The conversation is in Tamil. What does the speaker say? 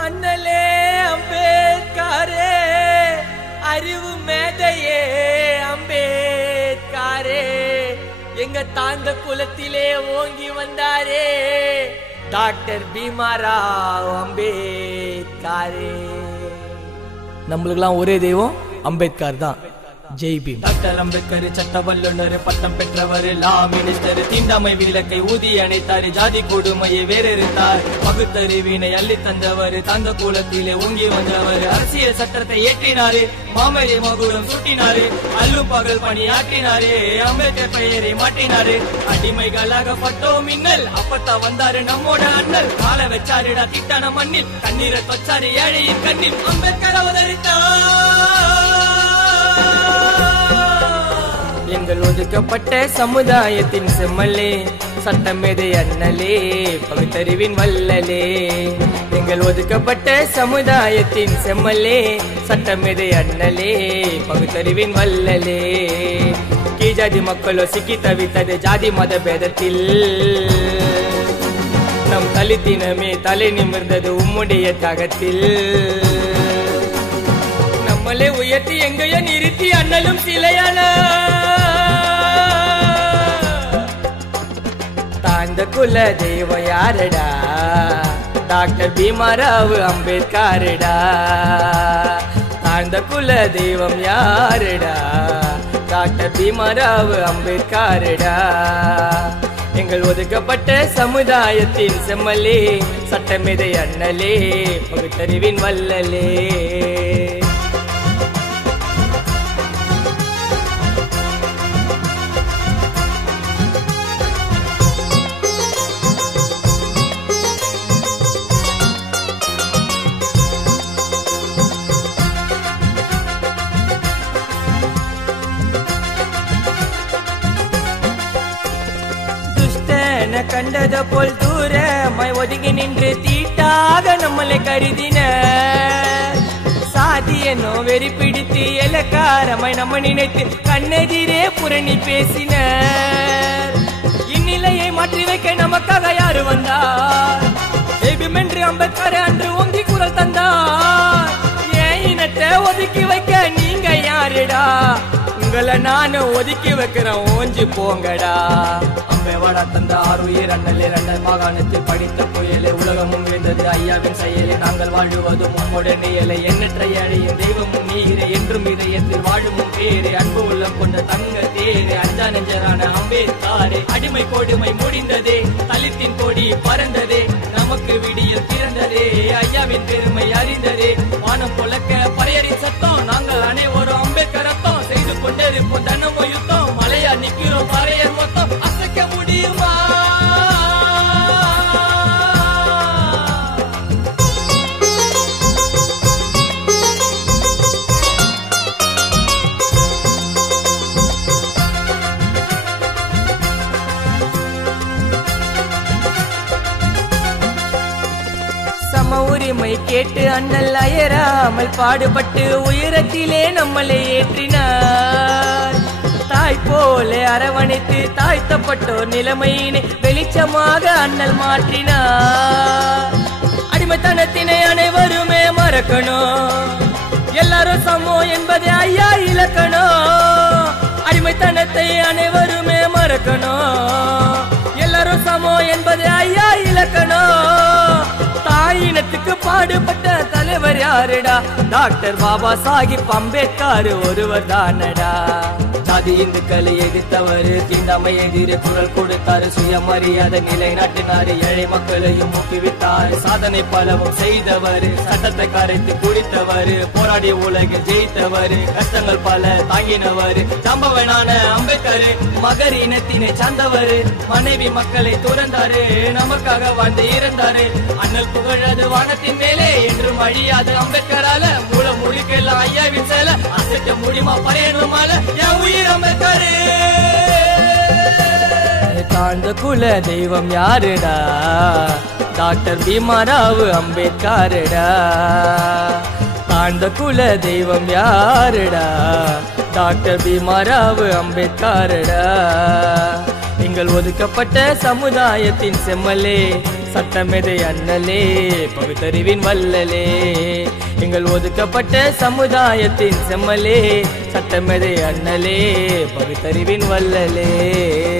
அண்ணலே அம்பேத்கரே, அறிவு மேதையே அம்பேத்கரே, எங்க தாந்த குலத்திலே ஓங்கி வந்தாரே டாக்டர் பீமாராவ் அம்பேத்கரே. நம்மளுக்கெல்லாம் ஒரே தெய்வம் அம்பேத்கர் தான். ஜெய் பீம். டாக்டர் அம்பேத்கர் சட்ட வல்லுநர், பட்டம் பெற்றவர், லா மினிஸ்டர், தீண்டாமை விலக்கை ஊதி அணைத்தார், ஜாதி கொடுமையை வேறெடுத்தார், பகுத்தறிவினை அள்ளி தந்தவர், தந்த கூலத்திலே ஓங்கி வந்தவர், அரசியல் சட்டத்தை ஏற்றினாரு, மாமலை மகுடம் சூட்டினாரு, அல்லும் பகல் பணி ஆற்றினாரு, அம்பேத்கர் பெயரை மாற்றினாரு, அடிமைகளாகப்பட்டோம் மின்னல், அப்பத்தான் வந்தாரு நம்மோட அண்ணல், கால வச்சாருடா திட்டான மண்ணில், கண்ணீரை தொச்சாரு ஏழையின் கண்ணில், அம்பேத்கர் அவதரித்தார். எங்கள் ஒதுக்கப்பட்ட சமுதாயத்தின் செம்மலே, சட்டமேதை அண்ணலே, பகுத்தறிவின் வல்லலே. எங்கள் ஒதுக்கப்பட்ட சமுதாயத்தின் செம்மலே, சட்டமேதை அண்ணலே, பகுத்தறிவின் வல்லலே. கீழாதி மக்களோ சிக்கி தவித்தது ஜாதி மத பேதத்தில், நம் தலித்தினமே தலை நிமிர்ந்தது உம்முடைய தகத்தில். நம்மளே உயர்த்தி எங்கேயோ நிறுத்தி அண்ணலும் சிலையான தாழ்ந்த குல தெய்வம் யாரடா டாக்டர் பீமாராவ் அம்பேத்கரடா. தாழ்ந்த குல தெய்வம் யாரடா டாக்டர் பீமாராவ் அம்பேத்கரடா. எங்கள் ஒதுக்கப்பட்ட சமுதாயத்தின் செம்மலே, சட்டமேதை அண்ணலே, பகுத்தறிவின் வல்லலே. கண்டத போல் தூரமாய் ஒதுங்கி நின்று தீட்டாக நம்மளை கருதின, சாதியனோ வெறி பிடித்து எலக்காரமாய் நம்ம நினைத்து கண்ணெதிரே புரணி பேசின. இந்நிலையை மாற்றி வைக்க நமக்காக யாரு வந்தார்? ஜெய்பீம் என்று அம்பேத்கர் அன்று ஓங்கி குரல் தந்தார். ஏன் இனத்தை ஒதுக்கி வைக்க நீங்க யாருடா? உங்களை நானு ஒதுக்கி வைக்கிறேன், ஓஞ்சி போங்கடா. அம்பேவாடா தந்த ஆறுயிர் அண்ணலே, அண்ணல் மாகாணத்தில் படித்த புயலே, உலகமும் வேண்டது ஐயாவின் செயலே, நாங்கள் வாழுவதும் உம்முடைய நியலை, எண்ணற்ற ஏழையும் தெய்வமும் நீரே, என்றும் இதயத்தில் வாழும் பேரே, அன்பு உள்ளம் கொண்ட தங்க தேரே, அஞ்சா நெஞ்சரான அம்பேத்கரே. அடிமை கொடுமை முடிந்ததே, தலித்தின் கொடி பறந்ததே, நமக்கு விடியல் பிறந்ததே, ஐயாவின் பெருமை அறிந்ததே, வானம் பொழக்க பறையறி சத்தம், நாங்கள் அனைவரும் அம்பேத்கர் ரத்தம், செய்து கொண்டிருப்போம் தன்னமோ யுத்தம், மலையா நிக்கிறோம் பறையர் மொத்தம், அசைக்க முடியுமா? சம உரிமை கேட்டு அண்ணல் அயராமல் பாடுபட்டு உயரத்திலே நம்மளை ஏற்றினார். தாய் போல அரவணைத்து தாழ்த்தப்பட்டோர் நிலைமையினை வெளிச்சமாக அண்ணல் மாற்றினார். அடிமைத்தனத்தினை அனைவருமே மறக்கணும், எல்லாரும் சமம் என்பதை ஐயா இலக்கணும். அடிமைத்தனத்தை அனைவருமே மறக்கணும், எல்லாரும் சமம் என்பதை ஐயா இலக்கணும். தாயினத்துக்கு பாடுபட்ட தலைவர் யாருடா? டாக்டர் பாபா சாஹிப் அம்பேத்கர் ஒருவர் தானடா. ஜாதி இந்துக்களை எதிர்த்தவர், தீண்டாமை எதிரே குரல் கொடுத்தாரு, சுயமரியாதை நிலைநாட்டினாரு, ஏழை மக்களையும் ஊக்குவித்தார், சாதனை பலவும் செய்தவர், சட்டத்தை கரைத்து குடித்தவர், போராடி உலகில் ஜெயித்தவர், கஷ்டங்கள் பல தாங்கினவர், சம்பவனான அம்பேத்கர் மகர் இனத்தினை சார்ந்தவர், மனைவி மக்களை துறந்தாரு, நமக்காக வாழ்ந்து இறந்தாரு. அண்ணல் புகழது வானத்தின் மேலே என்றும் அழியாது அம்பேத்கரால, மூல மொழிக்கெல்லாம் ஐயாவின் சேல, அசைக்க முடியுமா பறையணுமால என் உயிர் அம்பேத்கர். தாழ்ந்த குல தெய்வம் யாருடா? டாக்டர் பீமாராவ் அம்பேத்கரடா. தாழ்ந்த குல தெய்வம் யாருடா? டாக்டர் பீமாராவ் அம்பேத்கரடா. எங்கள் ஒதுக்கப்பட்ட சமுதாயத்தின் செம்மலே, சட்டமெதை அண்ணலே, பகுத்தறிவின் வல்லலே. எங்கள் ஒதுக்கப்பட்ட சமுதாயத்தின் செம்மலே, சட்டமெதை அண்ணலே, பகுத்தறிவின் வல்லலே.